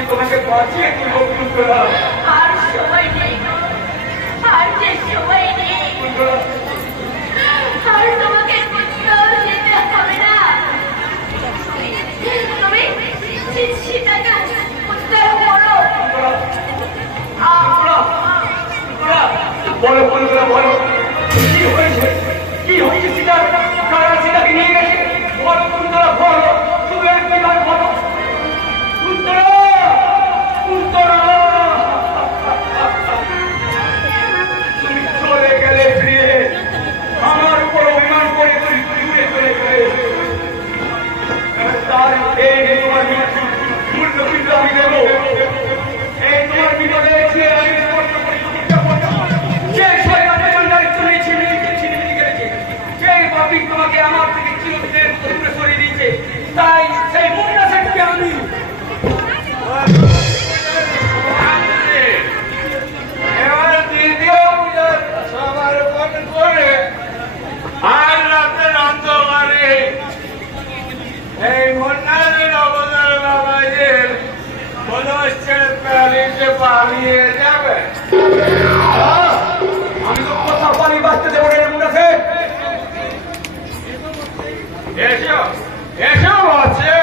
আমি তোমাকে বাঁচিয়ে তুলব কুন্তলা। আর সময় নেই, আর যে সময় নেই, আর তোমাকে কোথাও যেতে হবে না। তুমি সীতাকে উদ্ধার করো। বলো কুন্তলা, বলো কি হয়েছে, কি হয়েছে সীতা, কারা সীতাকে নিয়ে গেছে? বলো কুন্তলা, বলো, শুধু একবার বলো কুন্তলা, কুন্তলা। তুমি চলে গেলে ফিরে, আমার উপর অভিমান করে তুমি দূরে চলে গেলে। তার এই তোমার মূল্য কিন্তু আমি দেব। এই তোমার বিপদে যে আমি স্পষ্ট করে প্রতিজ্ঞা করলাম, যে শয়তানের দায়িত্ব নিয়েছি, ছিনিয়ে গেছে, যে পাপী তোমাকে আমার থেকে চিরদিনের দূরে সরিয়ে দিয়েছে, তাই সেই মুন্না শেখকে আমি এবার দ্বিতীয় পূজার সবার মনে করে আর রাতের অন্ধকারে এই মন্নাদের অবদান বাবাদের মনে হচ্ছে প্যারিসে পালিয়ে যাবে। আমি তো কোথাও পানি বাঁচতে দেবো না মুন্না শেখ। এসো এসো আছে,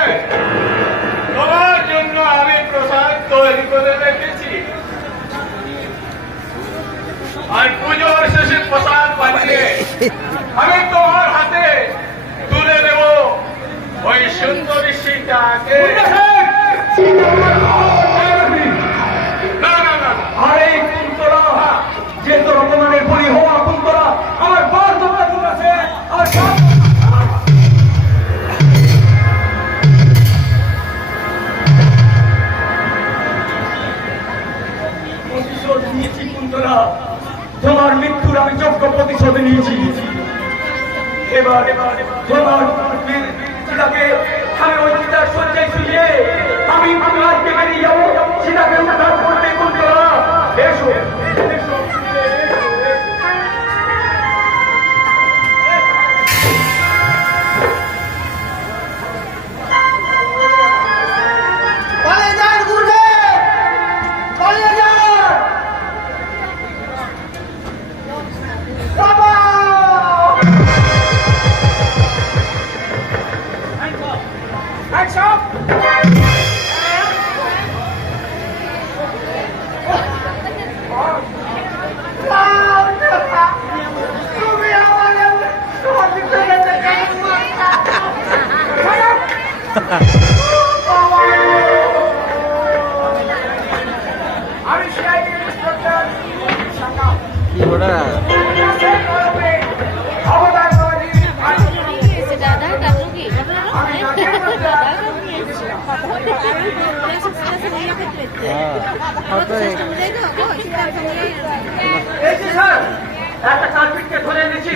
তোমার জন্য আমি প্রসাদ তৈরি করে রেখেছি, আর পুজোর শেষে প্রসাদ বানিয়ে আমি তোমার হাতে তুলে দেব ওই সুন্দরী সীতাকে। না না না, আর এই কুন্তলা, যে তোর অপমানের বলি হওয়া কুন্তলা, আমার বার তোমরা মুন্না শেখ, আমার প্রতিশোধ নিয়েছি কুন্তলা, তোমার মৃত্যুর আমি যোগ্য প্রতিশোধ নিয়েছি। এবার তোমার সীতাকে আমি ওই চিতার শয্যায় শুয়ে আমি রাজ্যে বেরিয়ে যাবো, সীতাকে উদ্ধার করতে কুন্তলা। এসো এসো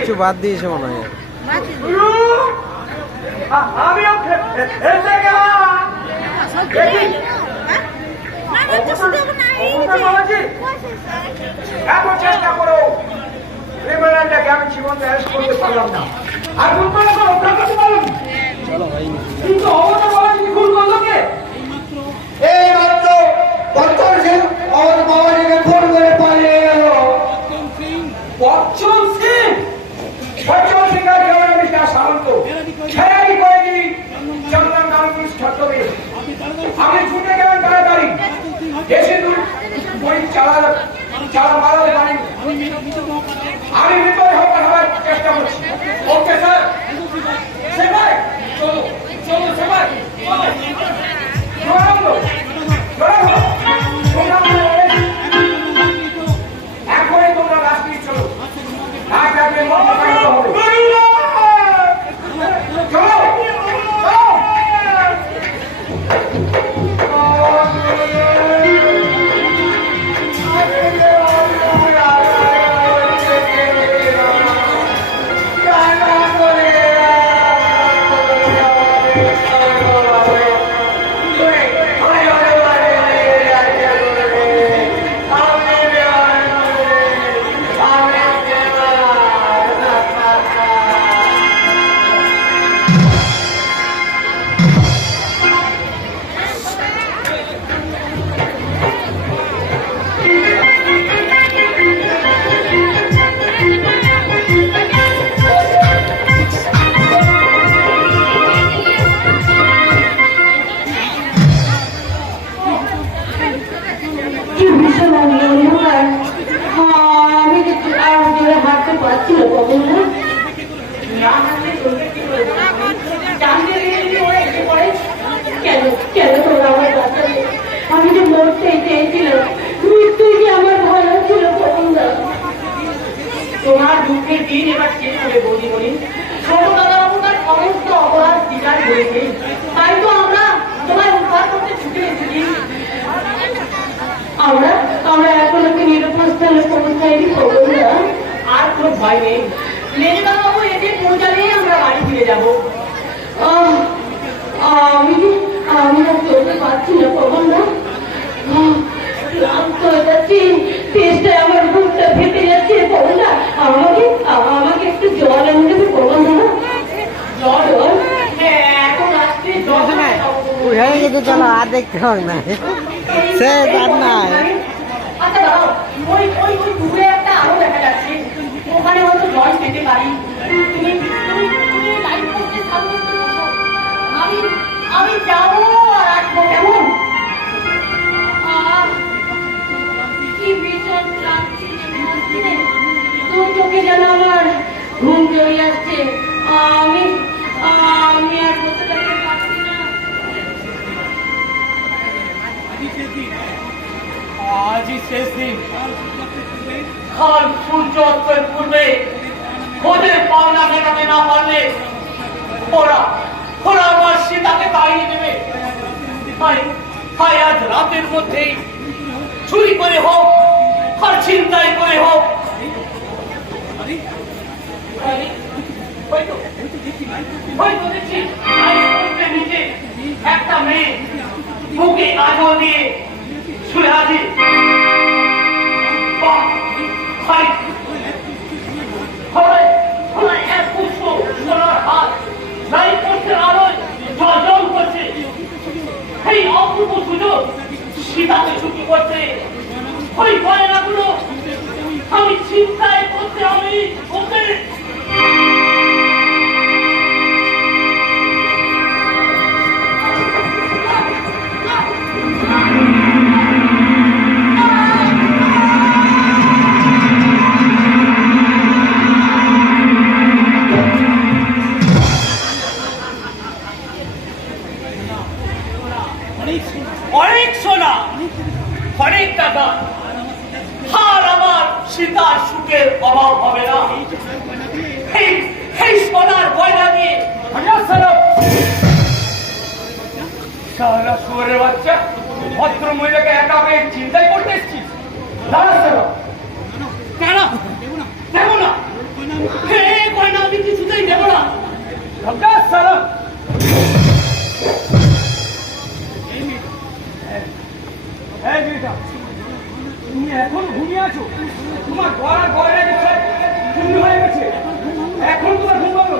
কিছু বাদ দিয়েছে মনে হয়। আমিও এসে গেলাম। এত চেষ্টা করো, ক্রিমিনালটাকে আমি জীবন অ্যারেস্ট করতে পারলাম না। আর ভুল করলে তো রক্ষা করতে পারলাম, কিন্তু অবতা বলা যদি ভুল করলো কে? এই মাত্র বর্তমান সিং আমার বাবাজিকে ফোন করে পালিয়ে গেল। বচ্চন সিং, বচ্চন সিং আর জগন্নাথ সামন্ত খেয়ালি করেনি চন্দন গাঙ্গুলি ছত্রবে। আমি ছুটে গেলাম তাড়াতাড়ি, বেশি দূর ওই চালা মারাতে পারি। আমি ভিতরে হওয়ার চেষ্টা করছি। ওকে স্যার, সেবাই চলো চলো, সেবাই এখনই তোমরা রাস্তায় চলো, না থাকলে মনে হবে। চলো চলো। আমি যে মরতে চেয়েছিলাম, মৃত্যুই যে আমার ভালো ছিল খোকনদা। তোমার দুঃখের দিন এবার শেষ হবে বৌদিমণি। ছোট দাদাবাবু তার সমস্ত অপরাধ স্বীকার করেছে, তাই তো আমরা তোমায় উদ্ধার করতে ছুটে এসেছি। আমরা এখন ওকে নিরাপদ স্থানে পৌঁছাইনি খোকনদা। আর কোনো ভয় নেই, লেলিকাবাবু এতে পৌঁছালেই আমরা বাড়ি ফিরে যাবো। আমি আর চলতে পারছি না খোকনদা, ক্লান্ত হয়ে যাচ্ছি, পেটটা আমার বুকটা ফেটে যাচ্ছে খোকনদা। আমাকে একটু জল এনে দেবে খোকনদা? জল? হ্যাঁ, এখন আসছে জল। হয়ে গেছে, চলো আর দেখতে হবে না, সে আর নাই। আচ্ছা দাঁড়াও, ওই দূরে একটা আলো দেখা যাচ্ছে, ওখানে হয়তো জল পেতে পারি। তুমি লাইট পোস্টের সামনে একটু বসো। আমি যাবো আর আসবো, কেমন? কি ভীষণ ক্লান্তি দিনে, দু চোখে যেন আমার ঘুম চলে আসছে। আমি আর বসে থাকতে পারছি না। আজই শেষ দিন। কাল সূর্যোদয়ের পূর্বে ওদের পাওনা মেটাতে না পারলে ওরা আমার সীতাকে তাড়িয়ে দেবে। তাই আজ রাতের মধ্যেই চুরি করে হোক আর ছিনতাই করে হোক, নিচে একটা মেয়ে বুকে আজও দিয়ে শুয়ে আছে। সীতাকে ছুটি করছে ওই গয়নাগুলো আমি চিন্তায় করতে আমি ওকে অনেক সোনা, অনেক টাকা, আর আমার সীতার সুখের অভাব হবে না। এই সোনার গয়না দিয়ে শুয়ারের বাচ্চা ভদ্র মহিলাকে একা পেয়ে চিন্তাই করতে এসছিস? দেব না, গয়না আমি কিছুতেই দেব না। তুমি এখন ঘুমিয়ে আছো, তোমার গড়ার গয়না গেছে শূন্য হয়ে গেছে, এখন তোমার ঘুম পাবো?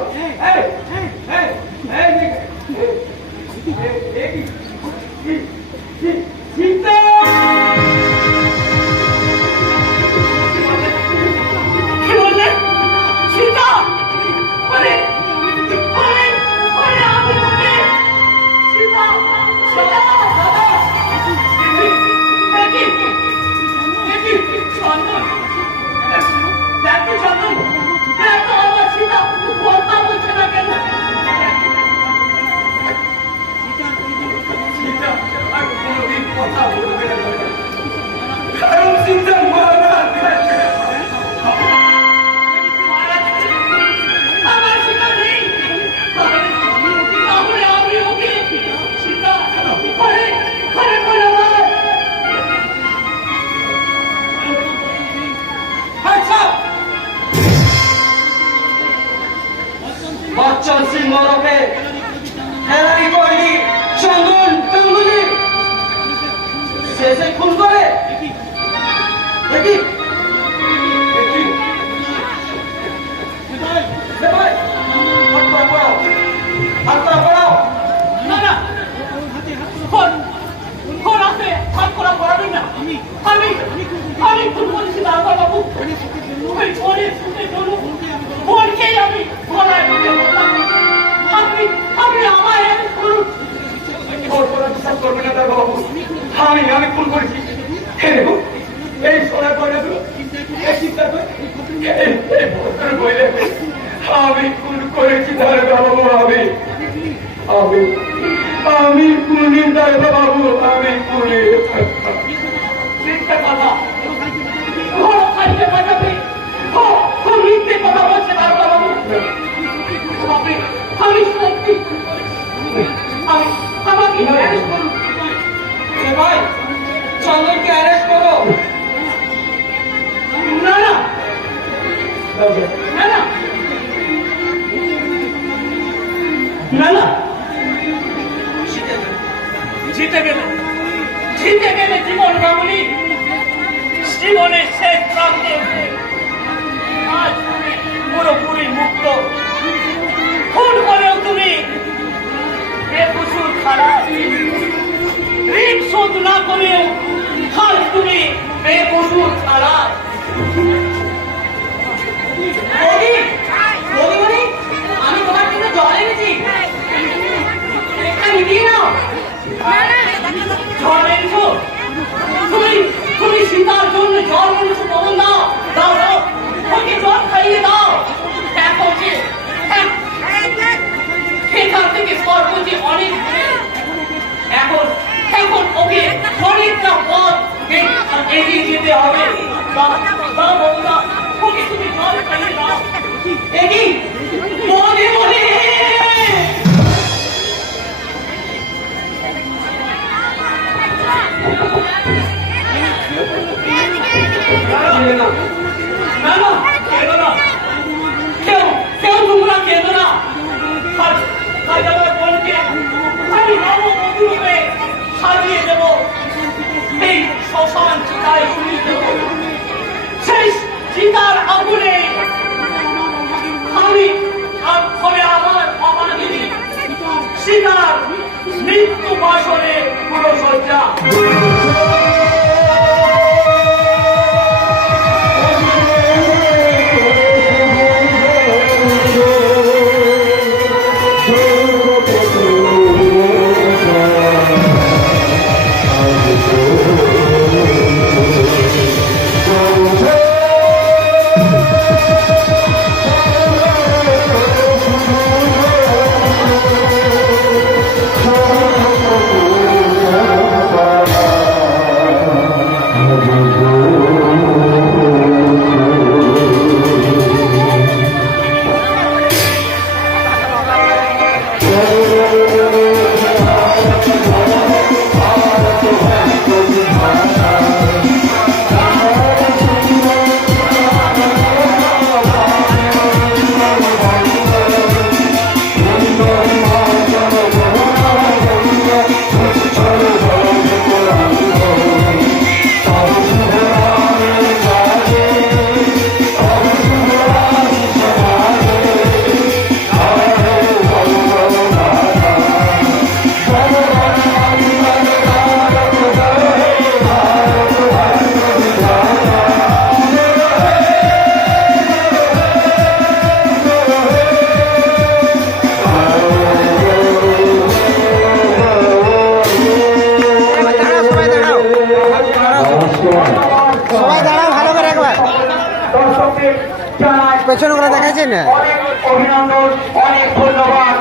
চিন্তা কি বললে? সীতা কথা বলবে না, কারণ চিন্তা মারা আমার সীতা নেই, তাহলে আমি ওকে সীতা বচ্চন সিং ওরফে হেলারি কয়নি চন্দন গাঙ্গুলি শেষে খুন করে দেখি হাত পড়াও। না না, ফোন আছে, হাত করা পড়াবেন না। আমি খুন করেছি দারোগা বাবু, ওই ফোনের সুখে চলুন ফোনকেই আমি গলায় ঢুকে বললাম, আপনি আমায় করুন। বিশ্বাস করবে না দারোগা বাবু, আমি খুন করেছি। এই সোনার গয়নাগুলো চিন্তা করে আমি খুন করেছি দারোগা বাবু। আমি আমি পুলিশ দায়িত্ব বাবু, আমি পুলিশ। মিথ্যে কথা ঘর খাইতে পাঠাবে মিথ্যে কথা বলছে দারোগা বাবু। আমি সত্যি আমাকে অ্যারেস্ট করুন। ভাই চন্দনকে অ্যারেস্ট করো। না না না না না না জিতে গেলে জীবন বাবুলি জীবনের শেষ প্রান্তে আজ তুমি পুরোপুরি মুক্ত। খুন করেও তুমি বেকসুর খারাপ, ঋণ শোধ না করেও আজ তুমি বেকসুর খারাপ। আমি তোমার জন্য জল এনেছি, একটা নিয়ে নাও। জল এনেছো? তুমি সীতার জন্য জল এনেছো? বলুন দাও দাও দাও, ওকে জল খাইয়ে দাও। দেখো যে সেখান থেকে স্বর্গ যে অনেক দূরে। এখন ওকে অনেকটা পথ এগিয়ে যেতে হবে। দাও দাও বলুন দাও, ওকে তুমি জল খাইয়ে দাও। এগিয়ে বলে বলে না না কেঁদো না, কেউ তোমরা কেঁদো না। আজ আমার বোনকে আমি নববধূরূপে সাজিয়ে দেব, এই শ্মশান চিতায় পুড়িয়ে দেব। সেই চিতার আগুনে আমি হবে আমার অবাধিনী সীতার মৃত্যু বাসনে পুরো সজ্জা। সবাই দাঁড়াও ভালো করে একবার। দর্শকদের জানাই পেছনে করে দেখাচ্ছেন না। অনেক অভিনন্দন, অনেক ধন্যবাদ।